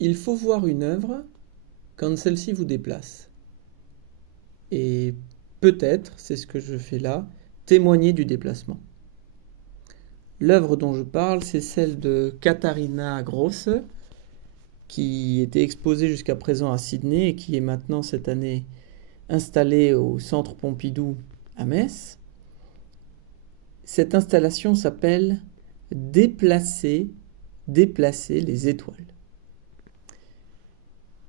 Il faut voir une œuvre quand celle-ci vous déplace. Et peut-être, c'est ce que je fais là, témoigner du déplacement. L'œuvre dont je parle, c'est celle de Katharina Grosse, qui était exposée jusqu'à présent à Sydney et qui est maintenant cette année installée au Centre Pompidou à Metz. Cette installation s'appelle Déplacer les étoiles.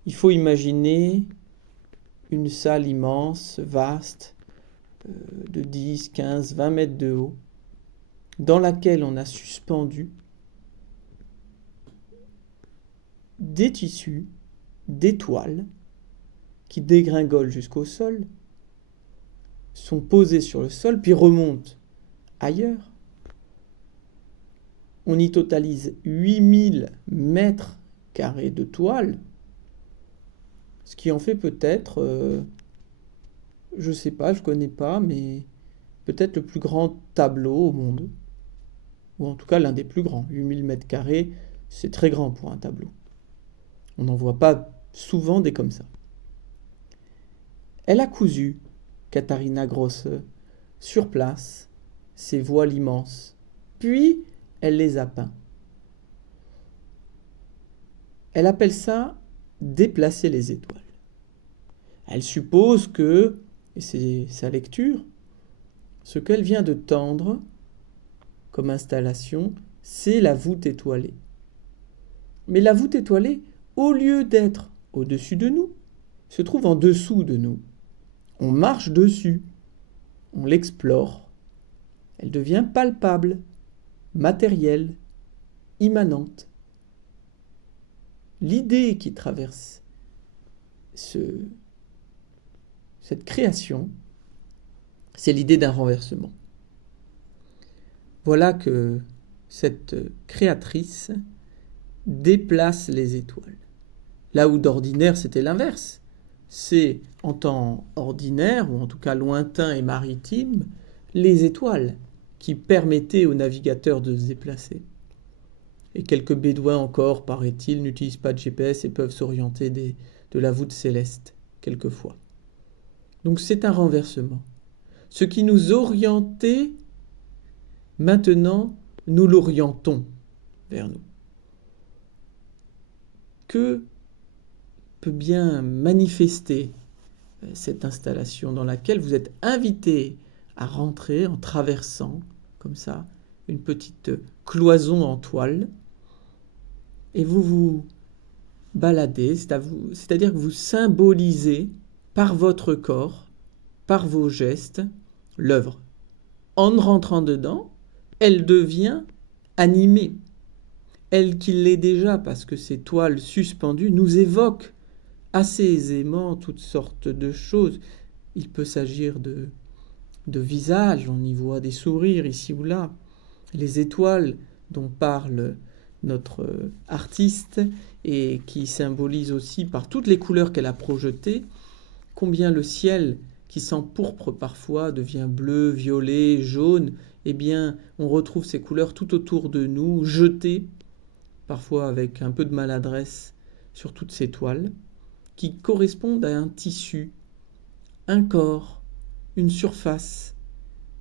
Il faut imaginer une salle immense, vaste, de 10, 15, 20 mètres de haut, dans laquelle on a suspendu des tissus, des toiles, qui dégringolent jusqu'au sol, sont posés sur le sol, puis remontent ailleurs. On y totalise 8000 mètres carrés de toile, ce qui en fait peut-être, je sais pas, je connais pas, mais peut-être le plus grand tableau au monde, ou en tout cas l'un des plus grands. 8000 mètres carrés, c'est très grand pour un tableau. On n'en voit pas souvent des comme ça. Elle a cousu, Katharina Grosse, sur place, ces voiles immenses, puis elle les a peints. Elle appelle ça déplacer les étoiles. Elle suppose que, et c'est sa lecture, ce qu'elle vient de tendre comme installation, c'est la voûte étoilée. Mais la voûte étoilée, au lieu d'être au-dessus de nous, se trouve en dessous de nous. On marche dessus, on l'explore. Elle devient palpable, matérielle, immanente. L'idée qui traverse cette création, c'est l'idée d'un renversement. Voilà que cette créatrice déplace les étoiles. Là où d'ordinaire c'était l'inverse. C'est en temps ordinaire, ou en tout cas lointain et maritime, les étoiles qui permettaient aux navigateurs de se déplacer. Et quelques bédouins encore, paraît-il, n'utilisent pas de GPS et peuvent s'orienter de la voûte céleste, quelquefois. Donc c'est un renversement. Ce qui nous orientait, maintenant, nous l'orientons vers nous. Que peut bien manifester cette installation dans laquelle vous êtes invité à rentrer en traversant, comme ça, une petite cloison en toile, et vous vous baladez, c'est-à-dire que vous symbolisez par votre corps, par vos gestes, l'œuvre. En rentrant dedans, elle devient animée. Elle qui l'est déjà, parce que ces toiles suspendues nous évoquent assez aisément toutes sortes de choses. Il peut s'agir de visages, on y voit des sourires ici ou là. Les étoiles dont parle notre artiste et qui symbolise aussi par toutes les couleurs qu'elle a projetées, combien le ciel qui s'empourpre parfois devient bleu, violet, jaune, eh bien on retrouve ces couleurs tout autour de nous, jetées, parfois avec un peu de maladresse, sur toutes ces toiles, qui correspondent à un tissu, un corps, une surface,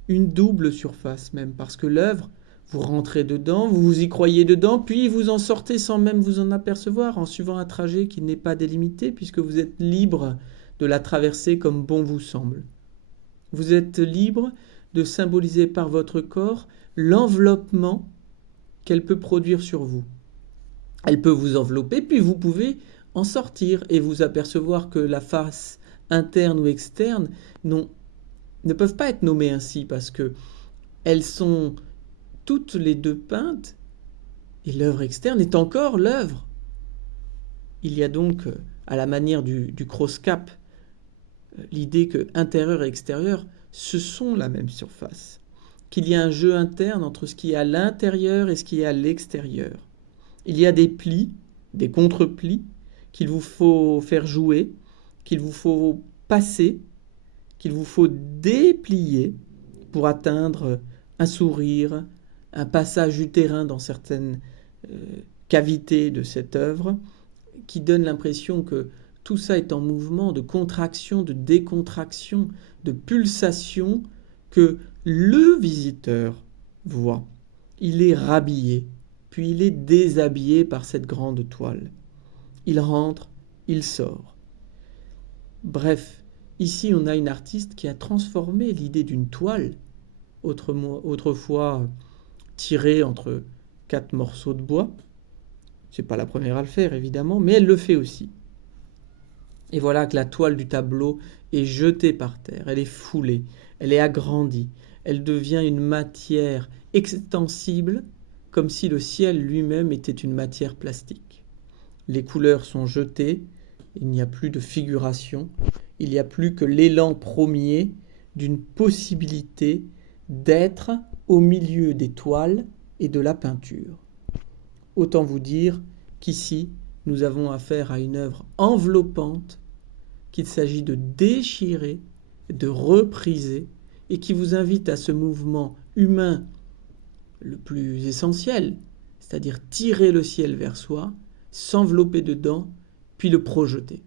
une double surface même, parce que l'œuvre, vous rentrez dedans, vous vous y croyez dedans, puis vous en sortez sans même vous en apercevoir, en suivant un trajet qui n'est pas délimité, puisque vous êtes libre de la traverser comme bon vous semble. Vous êtes libre de symboliser par votre corps l'enveloppement qu'elle peut produire sur vous. Elle peut vous envelopper, puis vous pouvez en sortir et vous apercevoir que la face interne ou externe ne peuvent pas être nommées ainsi, parce que elles sont toutes les deux peintes, et l'œuvre externe est encore l'œuvre. Il y a donc, à la manière du cross-cap, l'idée que intérieur et extérieur, ce sont la même surface. Qu'il y a un jeu interne entre ce qui est à l'intérieur et ce qui est à l'extérieur. Il y a des plis, des contre-plis, qu'il vous faut faire jouer, qu'il vous faut passer, qu'il vous faut déplier pour atteindre un sourire, un passage utérin dans certaines cavités de cette œuvre, qui donne l'impression que tout ça est en mouvement, de contraction, de décontraction, de pulsation, que le visiteur voit. Il est rhabillé, puis il est déshabillé par cette grande toile. Il rentre, il sort. Bref, ici on a une artiste qui a transformé l'idée d'une toile, autrefois tirée entre 4 morceaux de bois. C'est pas la première à le faire évidemment, mais elle le fait aussi. Et voilà que la toile du tableau est jetée par terre, elle est foulée, elle est agrandie, elle devient une matière extensible, comme si le ciel lui-même était une matière plastique. Les couleurs sont jetées, il n'y a plus de figuration, il n'y a plus que l'élan premier d'une possibilité d'être au milieu des toiles et de la peinture. Autant vous dire qu'ici, nous avons affaire à une œuvre enveloppante qu'il s'agit de déchirer, de repriser, et qui vous invite à ce mouvement humain le plus essentiel, c'est-à-dire tirer le ciel vers soi, s'envelopper dedans, puis le projeter.